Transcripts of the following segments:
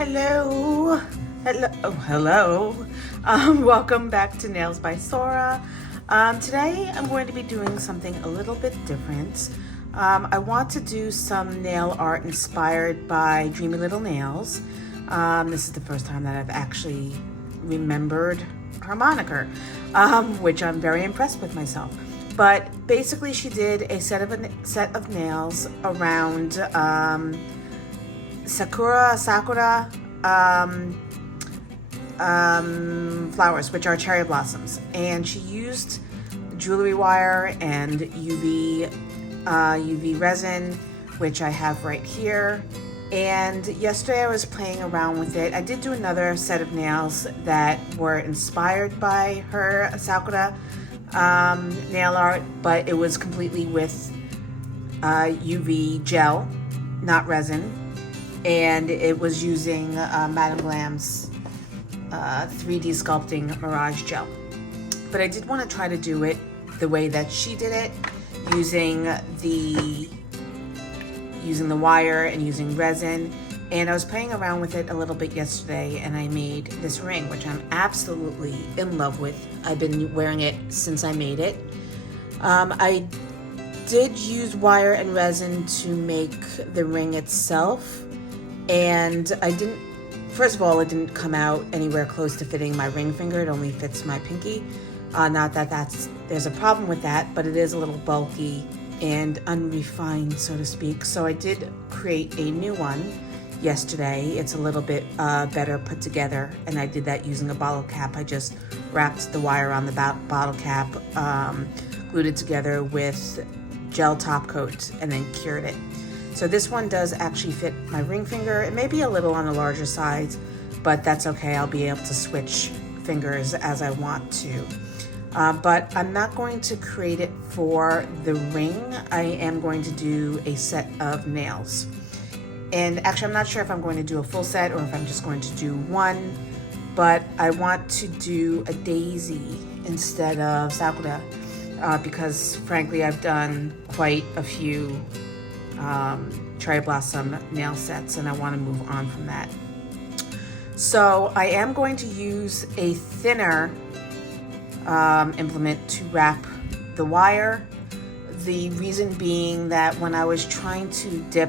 Hello. Hello. Oh, hello. Welcome back to Nails by Sora. Today I'm going to be doing something a little bit different. I want to do some nail art inspired by Dreamy Little Nails. This is the first time that I've actually remembered her moniker, which I'm very impressed with myself. But basically she did a set of nails around sakura flowers, which are cherry blossoms, and she used jewelry wire and UV resin, which I have right here. And yesterday I was playing around with it. I did do another set of nails that were inspired by her sakura nail art, but it was completely with UV gel, not resin. And it was using Madame Glam's 3D sculpting Mirage gel. But I did want to try to do it the way that she did it, using the wire and using resin. And I was playing around with it a little bit yesterday, and I made this ring, which I'm absolutely in love with. I've been wearing it since I made it. I did use wire and resin to make the ring itself. And first of all, it didn't come out anywhere close to fitting my ring finger. It only fits my pinky. Not that there's a problem with that, but it is a little bulky and unrefined, so to speak. So I did create a new one yesterday. It's a little bit better put together, and I did that using a bottle cap. I just wrapped the wire on the bottle cap, glued it together with gel top coat, and then cured it. So this one does actually fit my ring finger. It may be a little on the larger side, but that's okay. I'll be able to switch fingers as I want to. But I'm not going to create it for the ring. I am going to do a set of nails. And actually, I'm not sure if I'm going to do a full set or if I'm just going to do one, but I want to do a daisy instead of sakura because frankly, I've done quite a few cherry blossom nail sets, and I want to move on from that. So I am going to use a thinner implement to wrap the wire. The reason being that when I was trying to dip,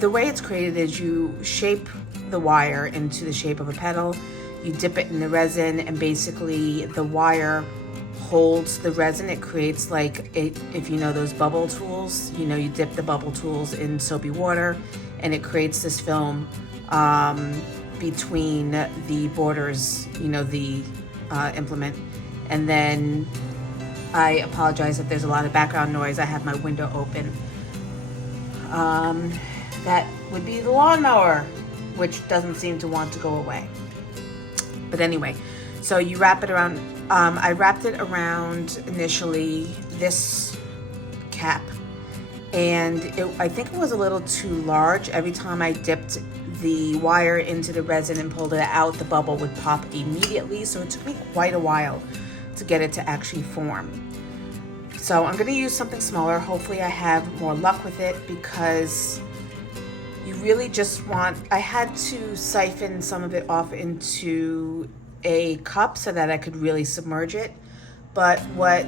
the way it's created is you shape the wire into the shape of a petal, you dip it in the resin, and basically the wire holds the resin. It creates if you know those bubble tools, you dip the bubble tools in soapy water, and it creates this film between the borders, the implement. And then I apologize if there's a lot of background noise. I have my window open. That would be the lawnmower, which doesn't seem to want to go away. But anyway, so you wrap it around. I wrapped it around initially this cap, and I think it was a little too large. Every time I dipped the wire into the resin and pulled it out, the bubble would pop immediately. So it took me quite a while to get it to actually form. So I'm going to use something smaller. Hopefully I have more luck with it, because you really just I had to siphon some of it off into a cup so that I could really submerge it. But what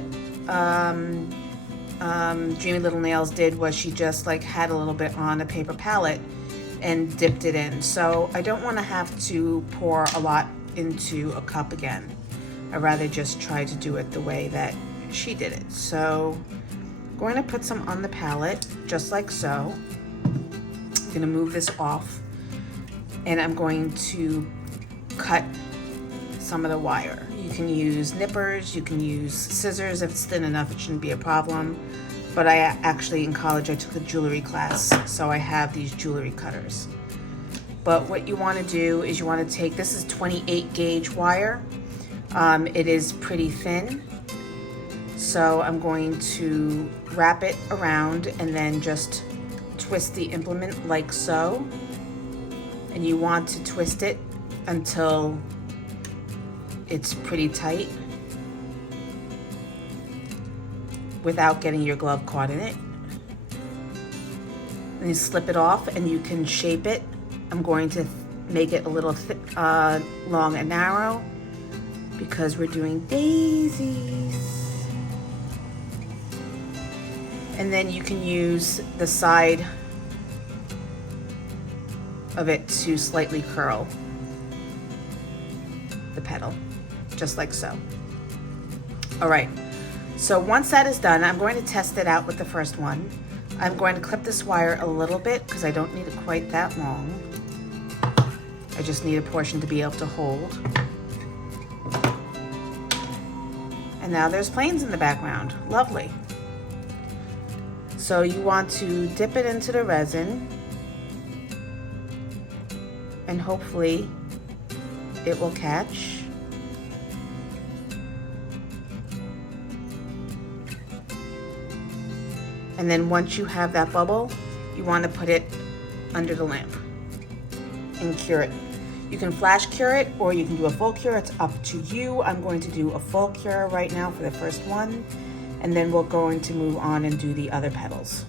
Dreamy Little Nails did was she just had a little bit on a paper palette and dipped it in. So I don't want to have to pour a lot into a cup again. I'd rather just try to do it the way that she did it. So I'm going to put some on the palette, just like so. I'm going to move this off, and I'm going to cut some of the wire. You can use nippers, you can use scissors. If it's thin enough, it shouldn't be a problem. But I actually, in college, I took a jewelry class, so I have these jewelry cutters. But what you want to do is you want to take, this is 28 gauge wire. It is pretty thin. So I'm going to wrap it around and then just twist the implement like so. And you want to twist it until it's pretty tight without getting your glove caught in it. And you slip it off and you can shape it. I'm going to make it a little long and narrow because we're doing daisies. And then you can use the side of it to slightly curl the petal, just like so. All right, so once that is done, I'm going to test it out with the first one. I'm going to clip this wire a little bit because I don't need it quite that long. I just need a portion to be able to hold. And now there's planes in the background. Lovely. So you want to dip it into the resin and hopefully it will catch. And then once you have that bubble, you want to put it under the lamp and cure it. You can flash cure it or you can do a full cure. It's up to you. I'm going to do a full cure right now for the first one, and then we're going to move on and do the other petals.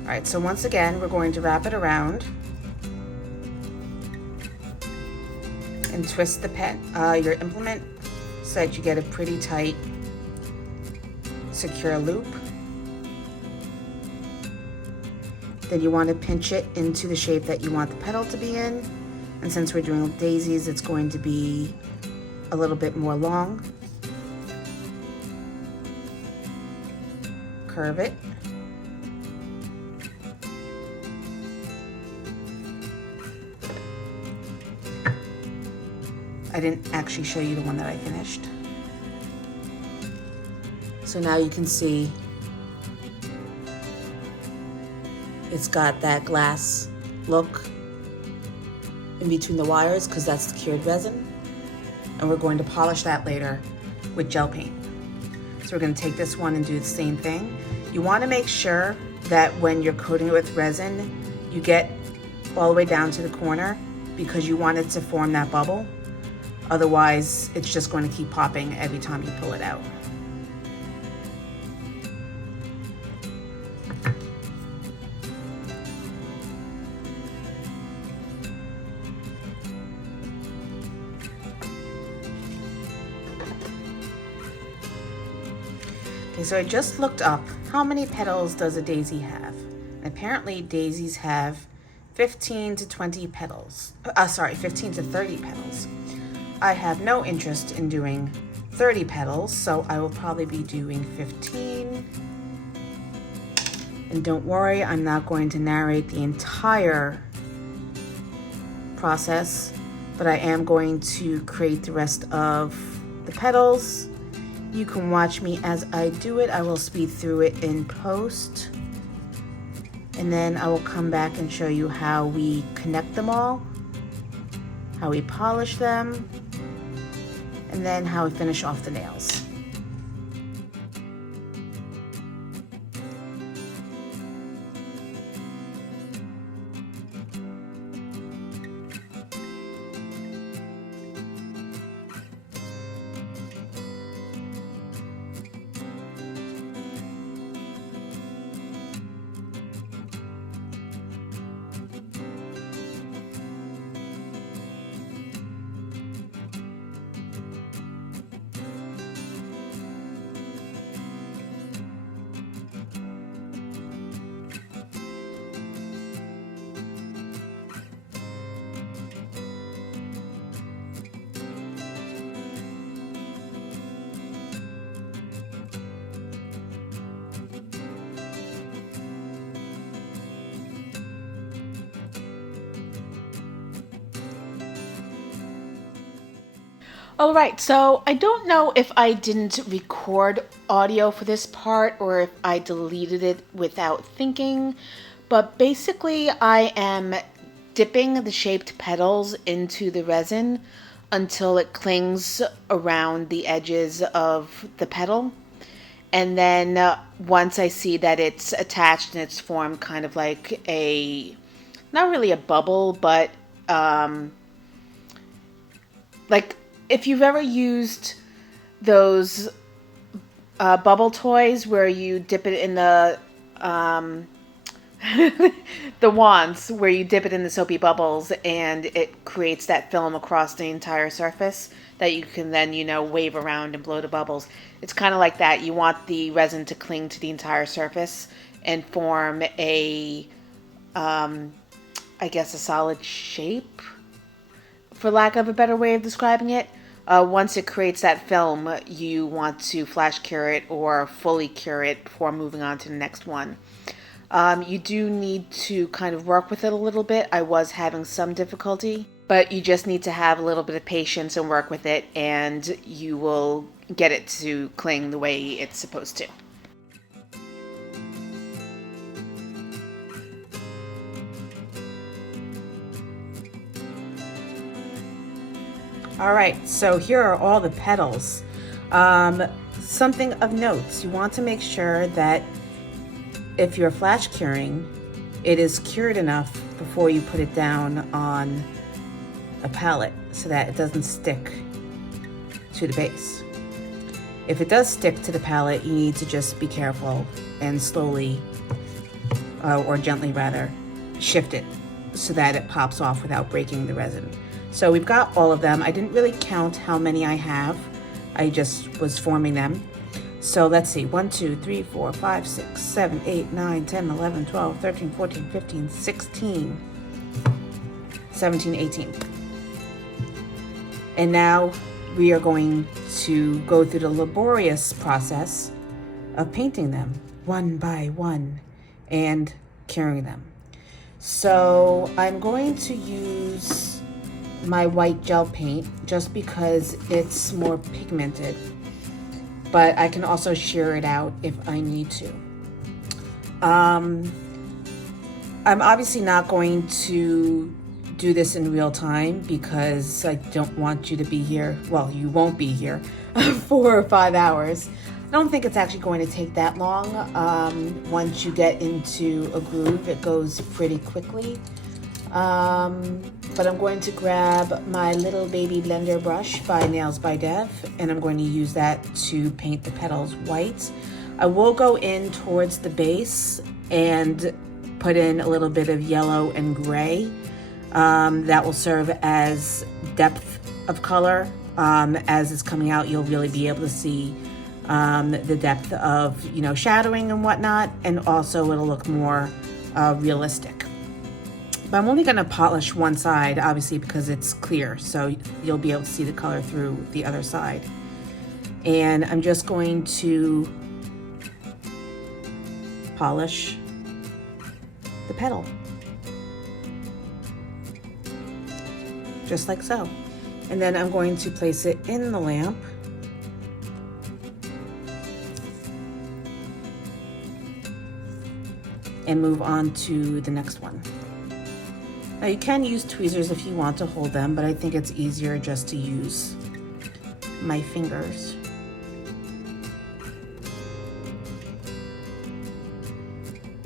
All right, so once again, we're going to wrap it around and twist the your implement so that you get a pretty tight, secure loop. Then you want to pinch it into the shape that you want the petal to be in. And since we're doing daisies, it's going to be a little bit more long. Curve it. I didn't actually show you the one that I finished. So now you can see it's got that glass look in between the wires because that's the cured resin. And we're going to polish that later with gel paint. So we're going to take this one and do the same thing. You want to make sure that when you're coating it with resin, you get all the way down to the corner because you want it to form that bubble. Otherwise, it's just going to keep popping every time you pull it out. Okay, so I just looked up how many petals does a daisy have. Apparently daisies have 15 to 20 petals. 15 to 30 petals. I have no interest in doing 30 petals, so I will probably be doing 15. And don't worry, I'm not going to narrate the entire process, but I am going to create the rest of the petals. You can watch me as I do it. I will speed through it in post. And then I will come back and show you how we connect them all, how we polish them, and then how we finish off the nails. All right, so I don't know if I didn't record audio for this part or if I deleted it without thinking, but basically I am dipping the shaped petals into the resin until it clings around the edges of the petal. And then once I see that it's attached and it's formed kind of like a, not really a bubble, but like, if you've ever used those bubble toys where you dip it in the, the wands where you dip it in the soapy bubbles and it creates that film across the entire surface that you can then, wave around and blow the bubbles. It's kind of like that. You want the resin to cling to the entire surface and form I guess, a solid shape, for lack of a better way of describing it. Once it creates that film, you want to flash cure it or fully cure it before moving on to the next one. You do need to kind of work with it a little bit. I was having some difficulty, but you just need to have a little bit of patience and work with it, and you will get it to cling the way it's supposed to. All right, so here are all the petals. Something of note, you want to make sure that if you're flash curing, it is cured enough before you put it down on a palette so that it doesn't stick to the base. If it does stick to the palette, you need to just be careful and slowly, or gently rather, shift it so that it pops off without breaking the resin. So we've got all of them. I didn't really count how many I have. I just was forming them. So let's see, 1, 2, 3, 4, 5, 6, 7, 8, 9, 10, 11, 12, 13, 14, 15, 16, 17, 18. And now we are going to go through the laborious process of painting them one by one and curing them. So I'm going to use my white gel paint just because it's more pigmented, but I can also shear it out if I need to. I'm obviously not going to do this in real time because I don't want you to be here. Well, you won't be here 4 or 5 hours. I don't think it's actually going to take that long. Once you get into a groove, it goes pretty quickly. But I'm going to grab my little baby blender brush by Nails by Dev, and I'm going to use that to paint the petals white. I will go in towards the base and put in a little bit of yellow and gray. That will serve as depth of color. As it's coming out, you'll really be able to see the depth of, shadowing and whatnot, and also it'll look more realistic. But I'm only going to polish one side, obviously, because it's clear, so you'll be able to see the color through the other side. And I'm just going to polish the petal. Just like so. And then I'm going to place it in the lamp. And move on to the next one. Now you can use tweezers if you want to hold them, but I think it's easier just to use my fingers.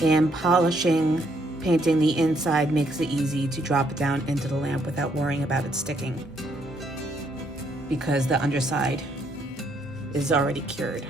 And polishing, painting the inside makes it easy to drop it down into the lamp without worrying about it sticking, because the underside is already cured.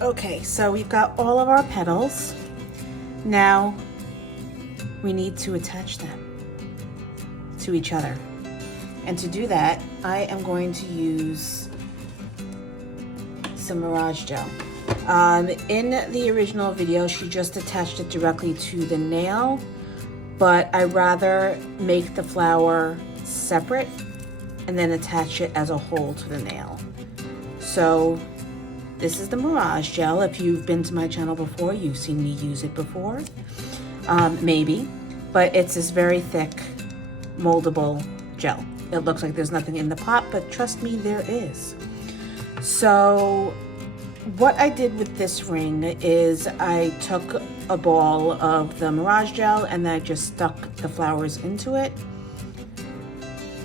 Okay, so we've got all of our petals. Now we need to attach them to each other. And to do that, I am going to use some Mirage gel. In the original video, she just attached it directly to the nail, but I rather make the flower separate and then attach it as a whole to the nail. So this is the Mirage gel. If you've been to my channel before, you've seen me use it before, maybe, but it's this very thick moldable gel. It looks like there's nothing in the pot, but trust me, there is. So what I did with this ring is I took a ball of the Mirage gel and then I just stuck the flowers into it.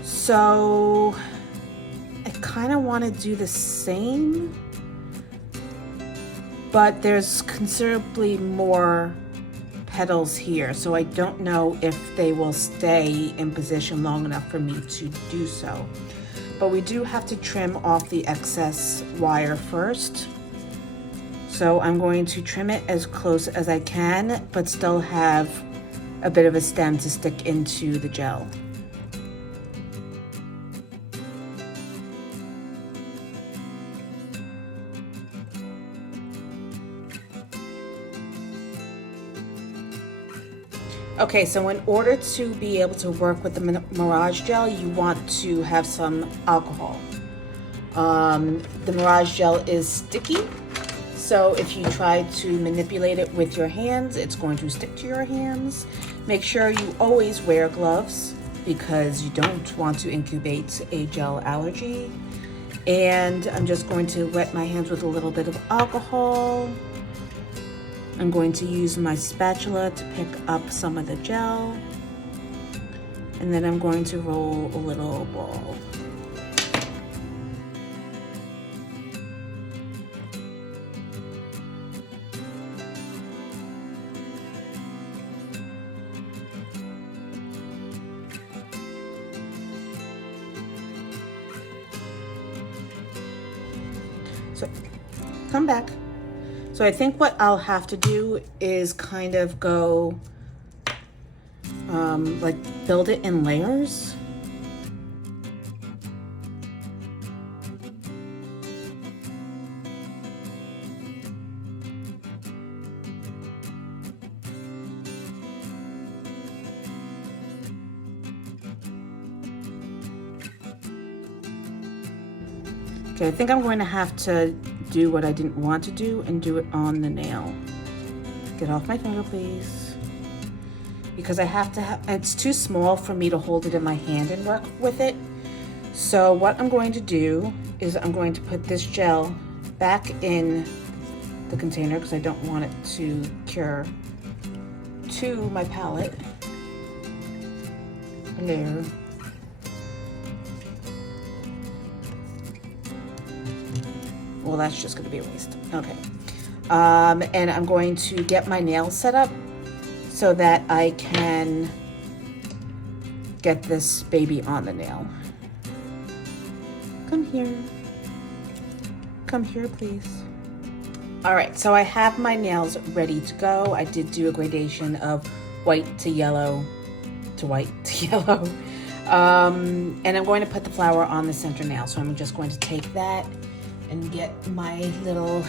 So I kind of want to do the same, but there's considerably more petals here, so I don't know if they will stay in position long enough for me to do so. But we do have to trim off the excess wire first. So I'm going to trim it as close as I can, but still have a bit of a stem to stick into the gel. Okay, so in order to be able to work with the Mirage gel, you want to have some alcohol. The Mirage gel is sticky, so if you try to manipulate it with your hands, it's going to stick to your hands. Make sure you always wear gloves because you don't want to incubate a gel allergy. And I'm just going to wet my hands with a little bit of alcohol. I'm going to use my spatula to pick up some of the gel, and then I'm going to roll a little ball. So come back. So I think what I'll have to do is kind of go, like build it in layers. Okay, I think I'm going to have to do what I didn't want to do and do it on the nail. Get off my finger, please. Because I have to have, it's too small for me to hold it in my hand and work with it. So what I'm going to do is I'm going to put this gel back in the container because I don't want it to cure to my palette. Hello. Well, that's just gonna be a waste. Okay. And I'm going to get my nails set up so that I can get this baby on the nail. Come here. Come here, please. All right, so I have my nails ready to go. I did do a gradation of white to yellow to white to yellow. And I'm going to put the flower on the center nail. So I'm just going to take that and get my little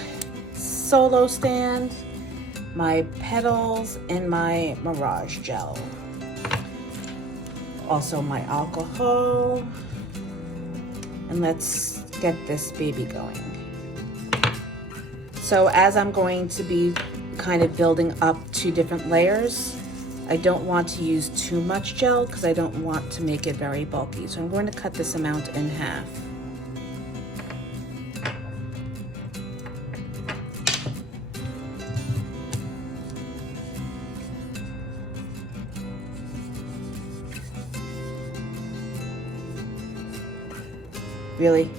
solo stand, my petals, and my Mirage gel. Also my alcohol. And let's get this baby going. So as I'm going to be kind of building up 2 different layers, I don't want to use too much gel because I don't want to make it very bulky. So I'm going to cut this amount in half. Really?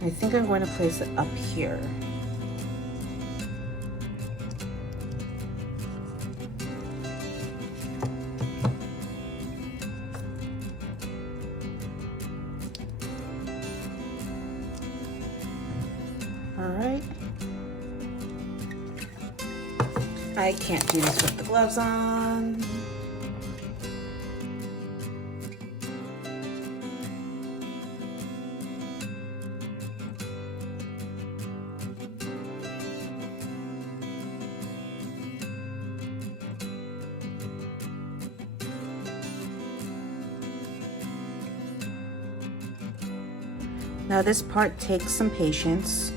I think I'm going to place it up here. All right. I can't do this with the gloves on. Now this part takes some patience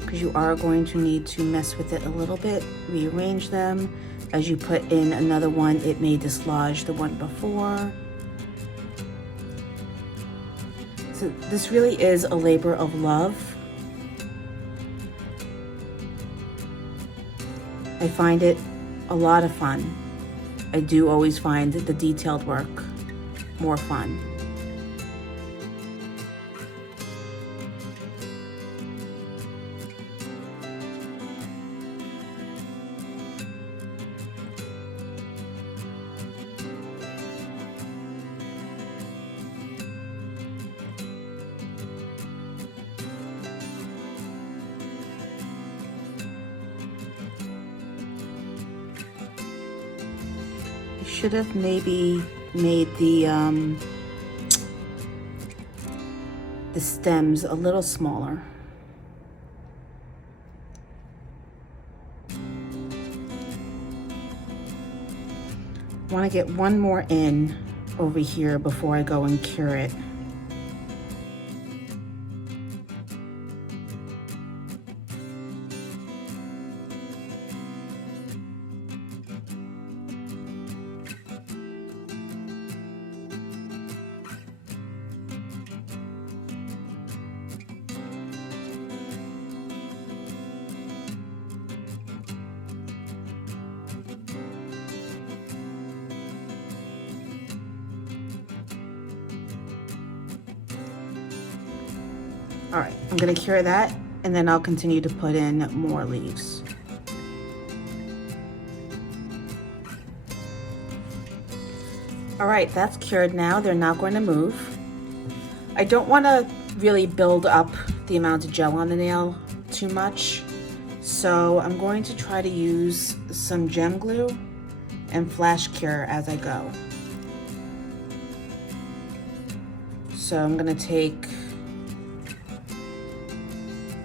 because you are going to need to mess with it a little bit, rearrange them. As you put in another one, it may dislodge the one before. So this really is a labor of love. I find it a lot of fun. I do always find the detailed work more fun. Should have maybe made the stems a little smaller. Want to get one more in over here before I go and cure it. All right, I'm gonna cure that and then I'll continue to put in more leaves. All right, that's cured now. They're not going to move. I don't want to really build up the amount of gel on the nail too much. So I'm going to try to use some gem glue and flash cure as I go. So I'm gonna take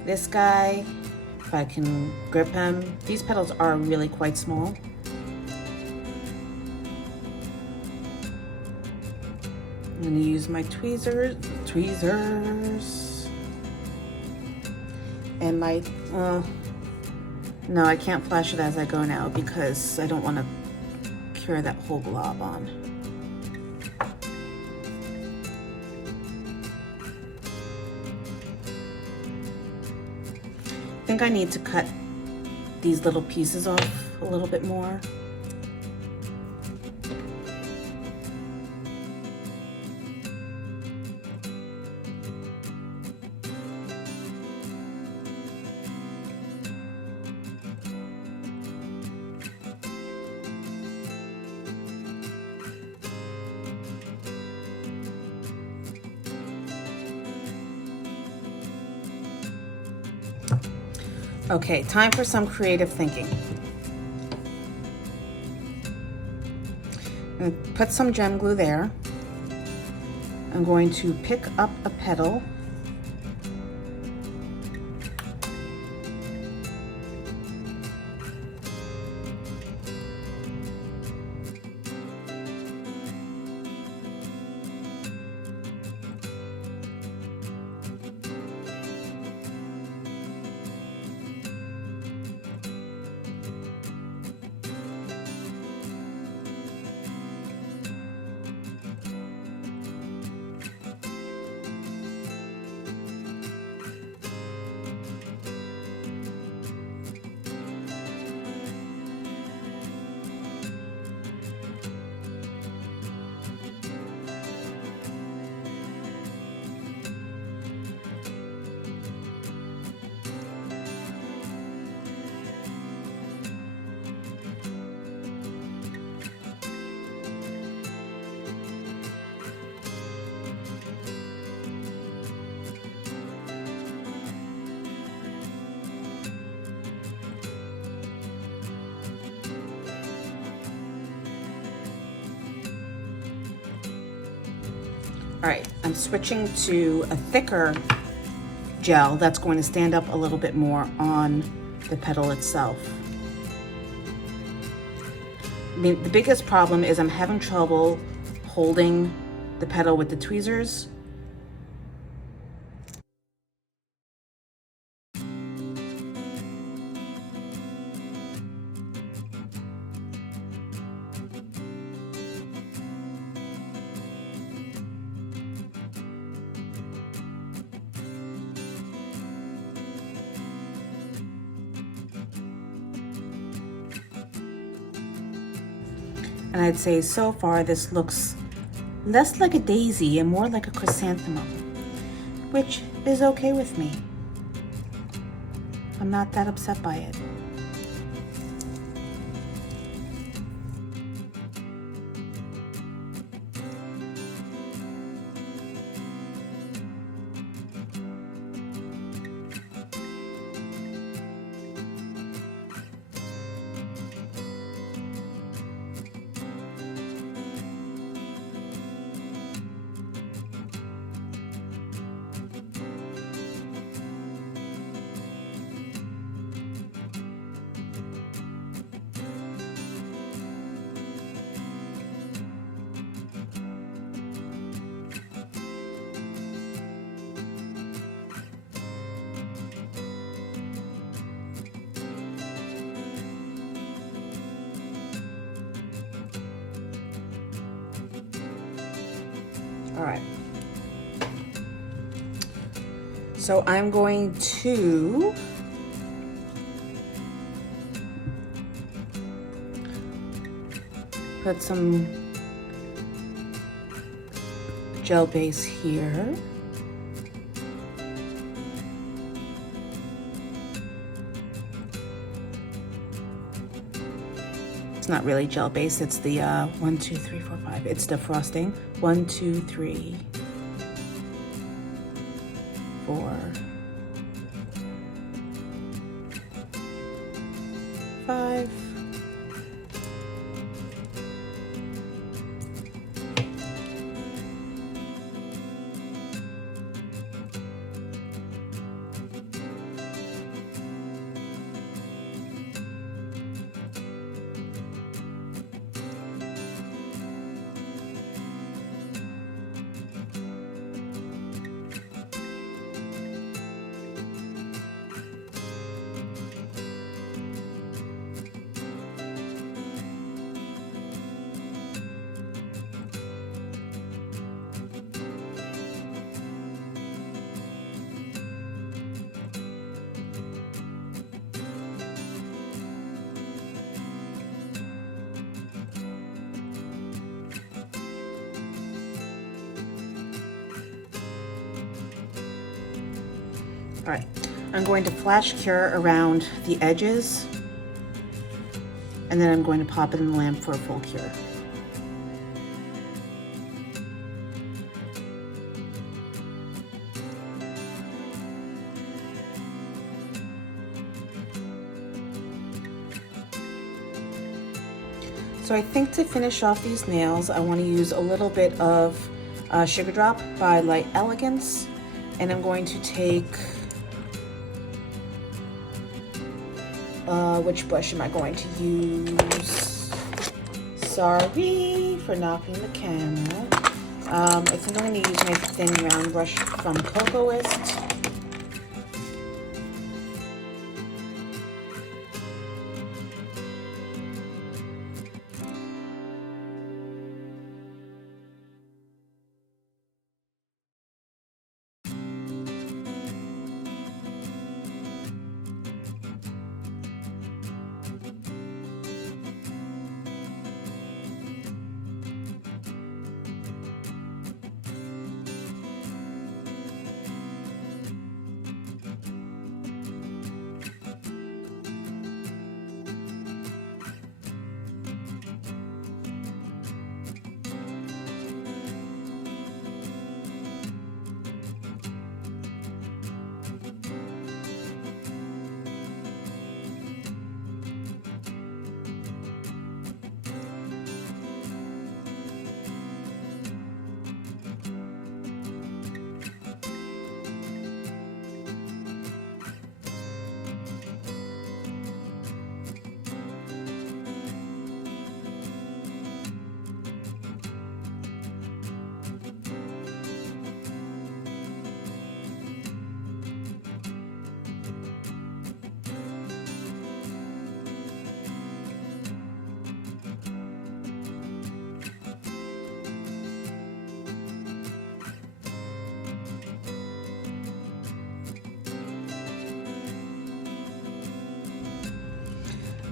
this guy, if I can grip him. These petals are really quite small. I'm gonna use my tweezers, and my, no, I can't flash it as I go now because I don't want to cure that whole glob on. I think I need to cut these little pieces off a little bit more. Okay, time for some creative thinking. I'm going to put some gem glue there. I'm going to pick up a petal. All right, I'm switching to a thicker gel that's going to stand up a little bit more on the petal itself. I mean, the biggest problem is I'm having trouble holding the petal with the tweezers. And I'd say so far this looks less like a daisy and more like a chrysanthemum, which is okay with me. I'm not that upset by it. All right. So I'm going to put some gel base here. It's not really gel base, it's the 1, 2, 3, 4, 5. It's the frosting. 1, 2, 3, 4, 5. All right, I'm going to flash cure around the edges, and then I'm going to pop it in the lamp for a full cure. So I think to finish off these nails, I want to use a little bit of Sugar Drop by Light Elegance, and I'm going to take, which brush am I going to use? Sorry for knocking the camera. I think I'm going to use my thin round brush from Kokoist.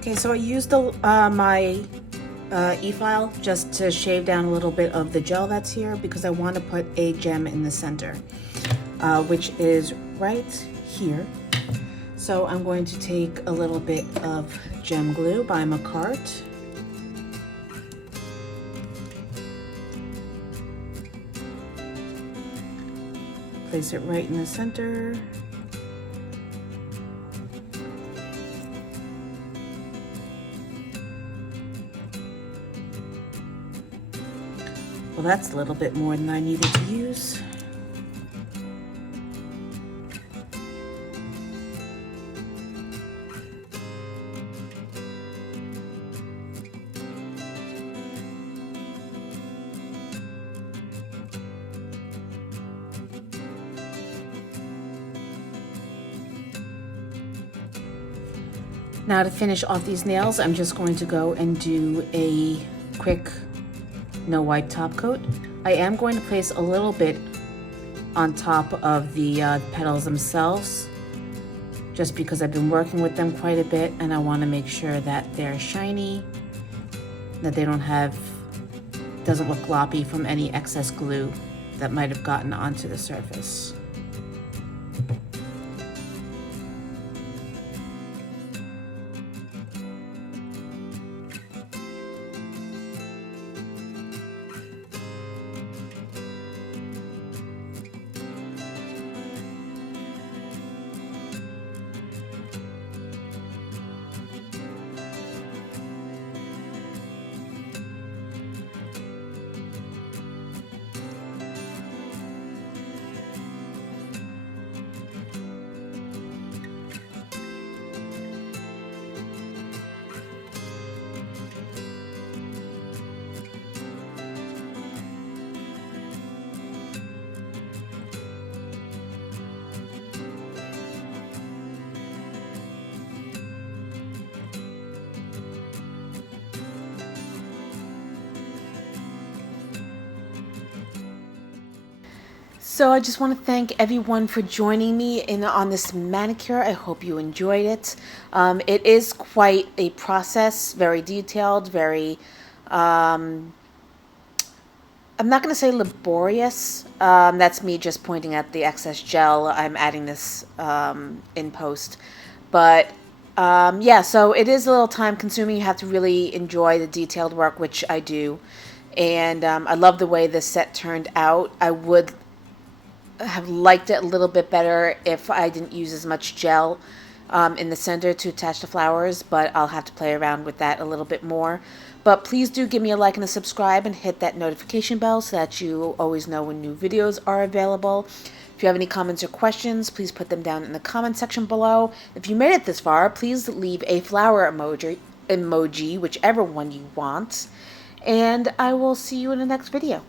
Okay, so I used my efile just to shave down a little bit of the gel that's here because I want to put a gem in the center, which is right here. So I'm going to take a little bit of gem glue by Makartt. Place it right in the center. Well, that's a little bit more than I needed to use. Now to finish off these nails, I'm just going to go and do a quick no wipe top coat. I am going to place a little bit on top of the petals themselves, just because I've been working with them quite a bit and I want to make sure that they're shiny, that they doesn't look gloppy from any excess glue that might have gotten onto the surface. So I just want to thank everyone for joining me on this manicure. I hope you enjoyed it. It is quite a process, very detailed, very, I'm not going to say laborious. That's me just pointing at the excess gel. I'm adding this in post. But yeah, so it is a little time consuming. You have to really enjoy the detailed work, which I do. And I love the way this set turned out. I would have liked it a little bit better if I didn't use as much gel in the center to attach the flowers, but I'll have to play around with that a little bit more. But please do give me a like and a subscribe and hit that notification bell so that you always know when new videos are available. If you have any comments or questions, please put them down in the comment section below. If you made it this far, please leave a flower emoji, whichever one you want. And I will see you in the next video.